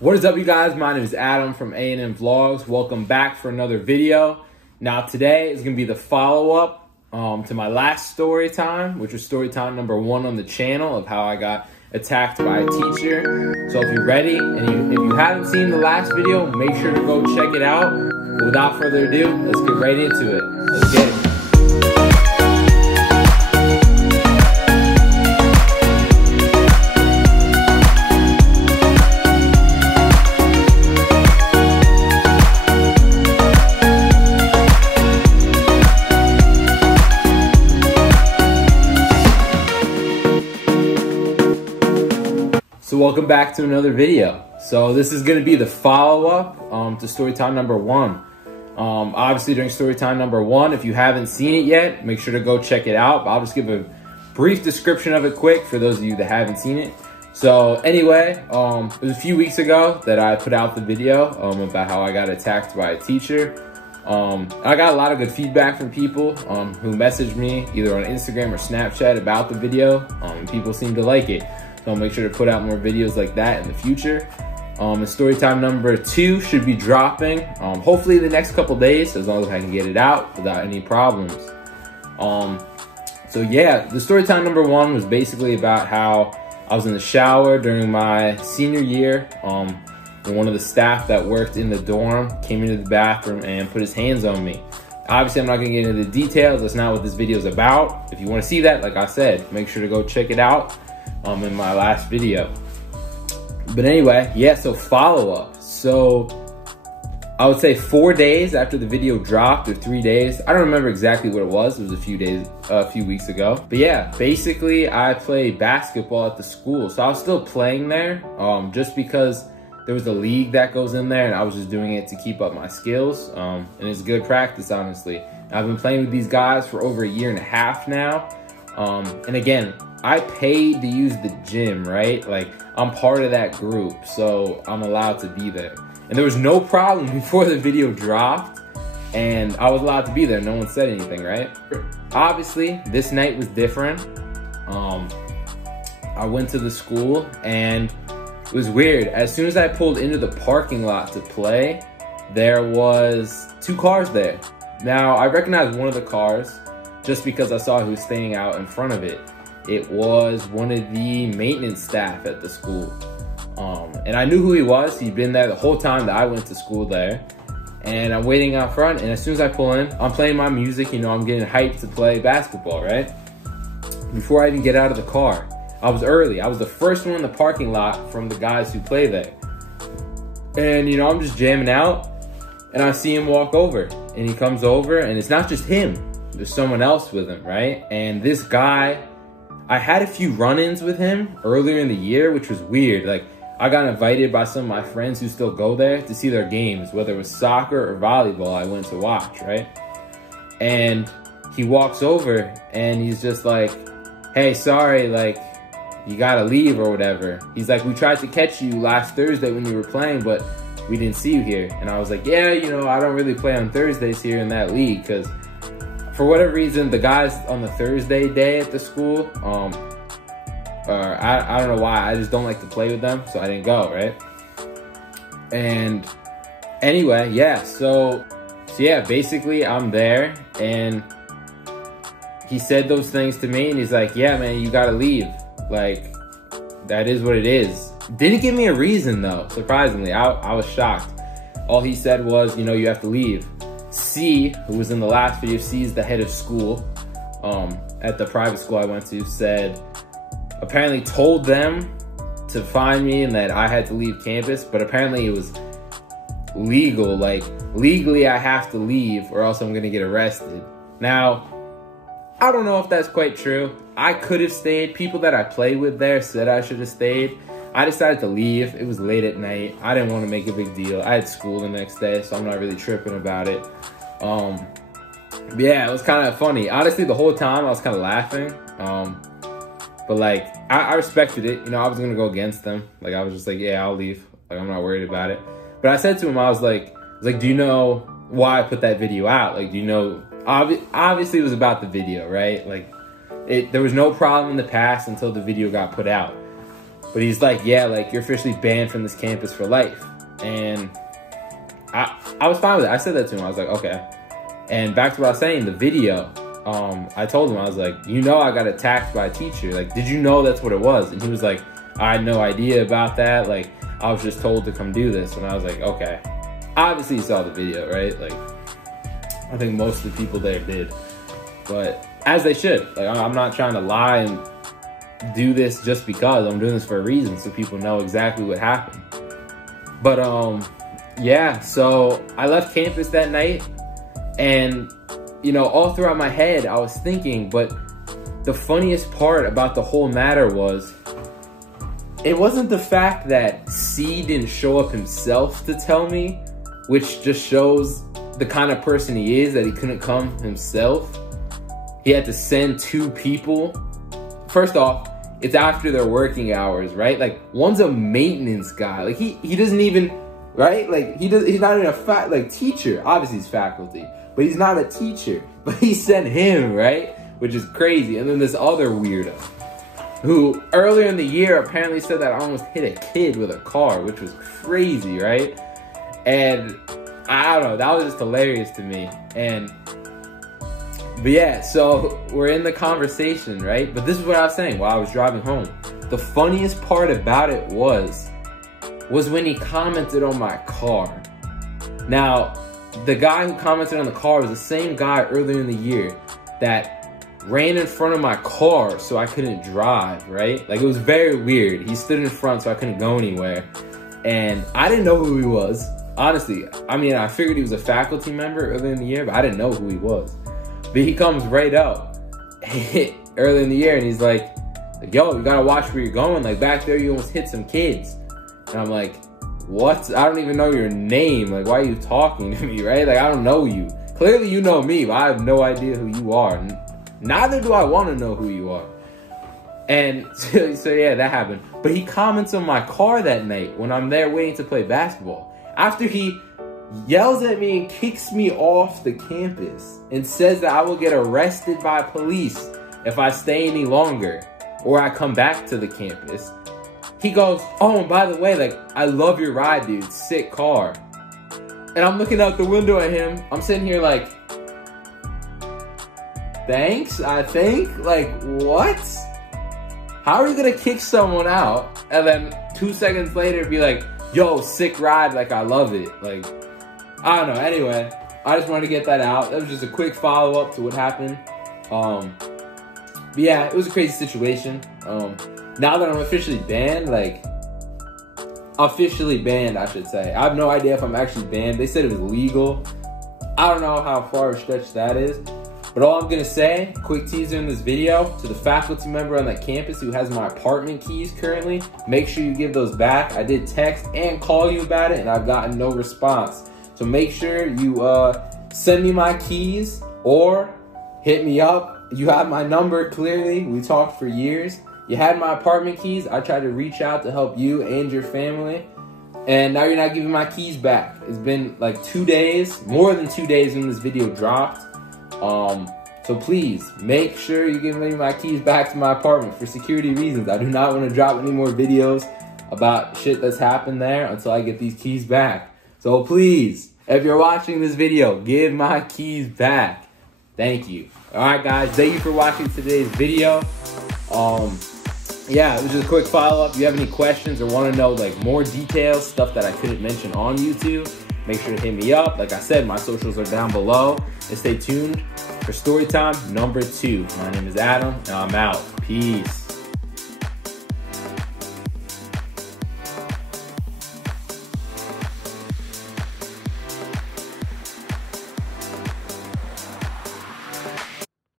What is up, you guys? My name is Adam from A&M Vlogs. Welcome back for another video. Now today is going to be the follow-up to my last story time, which was story time number 1 on the channel of how I got attacked by a teacher. So if you're ready and if you haven't seen the last video, make sure to go check it out. But without further ado, let's get right into it. Let's get it. So welcome back to another video. So this is going to be the follow-up to story time number 1. Obviously during story time number 1, if you haven't seen it yet, make sure to go check it out. But I'll just give a brief description of it quick for those of you that haven't seen it. So anyway, it was a few weeks ago that I put out the video about how I got attacked by a teacher. I got a lot of good feedback from people who messaged me either on Instagram or Snapchat about the video. People seem to like it. So I'll make sure to put out more videos like that in the future. And story time number 2 should be dropping hopefully the next couple days, as long as I can get it out without any problems. So yeah, the story time number 1 was basically about how I was in the shower during my senior year. And one of the staff that worked in the dorm came into the bathroom and put his hands on me. Obviously, I'm not gonna get into the details. That's not what this video is about. If you wanna see that, like I said, make sure to go check it out in my last video. But anyway, yeah, so follow-up. So I would say 4 days after the video dropped, or 3 days. I don't remember exactly what it was. It was a few weeks ago. But yeah, basically I played basketball at the school. So I was still playing there just because there was a league that goes in there and I was just doing it to keep up my skills. And it's good practice, honestly. I've been playing with these guys for over 1.5 years now. And again, I paid to use the gym, right? Like, I'm part of that group, so I'm allowed to be there. And there was no problem before the video dropped, and I was allowed to be there. No one said anything, right? Obviously, this night was different. I went to the school, and it was weird. As soon as I pulled into the parking lot to play, there was 2 cars there. Now, I recognized one of the cars just because I saw who was staying out in front of it. It was one of the maintenance staff at the school. And I knew who he was. He'd been there the whole time that I went to school there. And I'm waiting out front, and as soon as I pull in, I'm playing my music, you know, I'm getting hyped to play basketball, right? Before I even get out of the car, I was early. I was the first one in the parking lot from the guys who play there. And, you know, I'm just jamming out, and I see him walk over. And he comes over, and it's not just him. There's someone else with him, right? And this guy, I had a few run-ins with him earlier in the year, which was weird. Like, I got invited by some of my friends who still go there to see their games, whether it was soccer or volleyball I went to watch, right? And he walks over and he's just like, hey, sorry, like, you gotta leave or whatever. He's like, we tried to catch you last Thursday when you were playing, but we didn't see you here. And I was like, yeah, you know, I don't really play on Thursdays here in that league, because for whatever reason, the guys on the Thursday day at the school, I don't know why, I just don't like to play with them, so I didn't go, right? And anyway, yeah, so yeah, basically I'm there, and he said those things to me, and he's like, yeah, man, you gotta leave. Like, that is what it is. Didn't give me a reason, though, surprisingly. I was shocked. All he said was, you know, you have to leave. C, who was in the last video, C is the head of school at the private school I went to, said, apparently told them to find me and that I had to leave campus, but apparently it was legal. Like, legally I have to leave or else I'm gonna get arrested. Now, I don't know if that's quite true. I could have stayed. People that I played with there said I should have stayed. I decided to leave. It was late at night. I didn't want to make a big deal. I had school the next day, so I'm not really tripping about it. But yeah, it was kind of funny. Honestly, the whole time I was kind of laughing. But like, I respected it. You know, I was going to go against them. Like, I was just like, yeah, I'll leave. Like, I'm not worried about it. But I said to him, I was like, do you know why I put that video out? Like, do you know, obviously it was about the video, right? Like, there was no problem in the past until the video got put out. But he's like, yeah, like, you're officially banned from this campus for life. And I was fine with it. I said that to him. I was like, okay. And back to what I was saying, the video, I told him, I was like, you know, I got attacked by a teacher. Like, did you know that's what it was? And he was like, I had no idea about that. Like, I was just told to come do this. And I was like, okay. Obviously, you saw the video, right? Like, I think most of the people there did. But as they should. Like, I'm not trying to lie and do this just because. I'm doing this for a reason, so people know exactly what happened. But, yeah, so I left campus that night. And, you know, all throughout my head, I was thinking, but the funniest part about the whole matter was, it wasn't the fact that C didn't show up himself to tell me, which just shows the kind of person he is, that he couldn't come himself. He had to send 2 people. First off, it's after their working hours, right? Like, one's a maintenance guy. Like, he doesn't even, right? Like, he's not even a teacher. Obviously, he's faculty, but he's not a teacher. But he sent him, right? Which is crazy. And then this other weirdo, who earlier in the year apparently said that I almost hit a kid with a car, which was crazy, right? And I don't know, that was just hilarious to me. But yeah, so we're in the conversation, right? But this is what I was saying while I was driving home. The funniest part about it was when he commented on my car. Now, the guy who commented on the car was the same guy earlier in the year that ran in front of my car so I couldn't drive, right? Like, it was very weird. He stood in front so I couldn't go anywhere. And I didn't know who he was. Honestly, I mean, I figured he was a faculty member earlier in the year, but I didn't know who he was. But he comes right up early in the year and he's like, yo, you gotta watch where you're going. Like, back there, you almost hit some kids. And I'm like, what? I don't even know your name. Like, why are you talking to me, right? Like, I don't know you. Clearly, you know me, but I have no idea who you are. Neither do I want to know who you are. And so yeah, that happened. But he comments on my car that night when I'm there waiting to play basketball. After he yells at me and kicks me off the campus and says that I will get arrested by police if I stay any longer or I come back to the campus. He goes, oh, and by the way, like, I love your ride, dude. Sick car. And I'm looking out the window at him. I'm sitting here like, thanks, I think. Like, what? How are you gonna kick someone out and then 2 seconds later be like, yo, sick ride, like, I love it. Like, I don't know. Anyway, I just wanted to get that out. That was just a quick follow-up to what happened. But yeah, it was a crazy situation. Now that I'm officially banned, like, officially banned, I should say. I have no idea if I'm actually banned. They said it was legal. I don't know how far a stretch that is. But all I'm gonna say, quick teaser in this video, to the faculty member on that campus who has my apartment keys currently, make sure you give those back. I did text and call you about it and I've gotten no response. So make sure you send me my keys or hit me up. You have my number clearly. We talked for years. You had my apartment keys. I tried to reach out to help you and your family. And now you're not giving my keys back. It's been like 2 days, more than 2 days when this video dropped. So please make sure you give me my keys back to my apartment for security reasons. I do not want to drop any more videos about shit that's happened there until I get these keys back. So please, if you're watching this video, give my keys back. Thank you. All right, guys, thank you for watching today's video. Yeah, it was just a quick follow-up. If you have any questions or want to know like more details, stuff that I couldn't mention on YouTube, make sure to hit me up. Like I said, my socials are down below. And stay tuned for story time number 2. My name is Adam, and I'm out. Peace.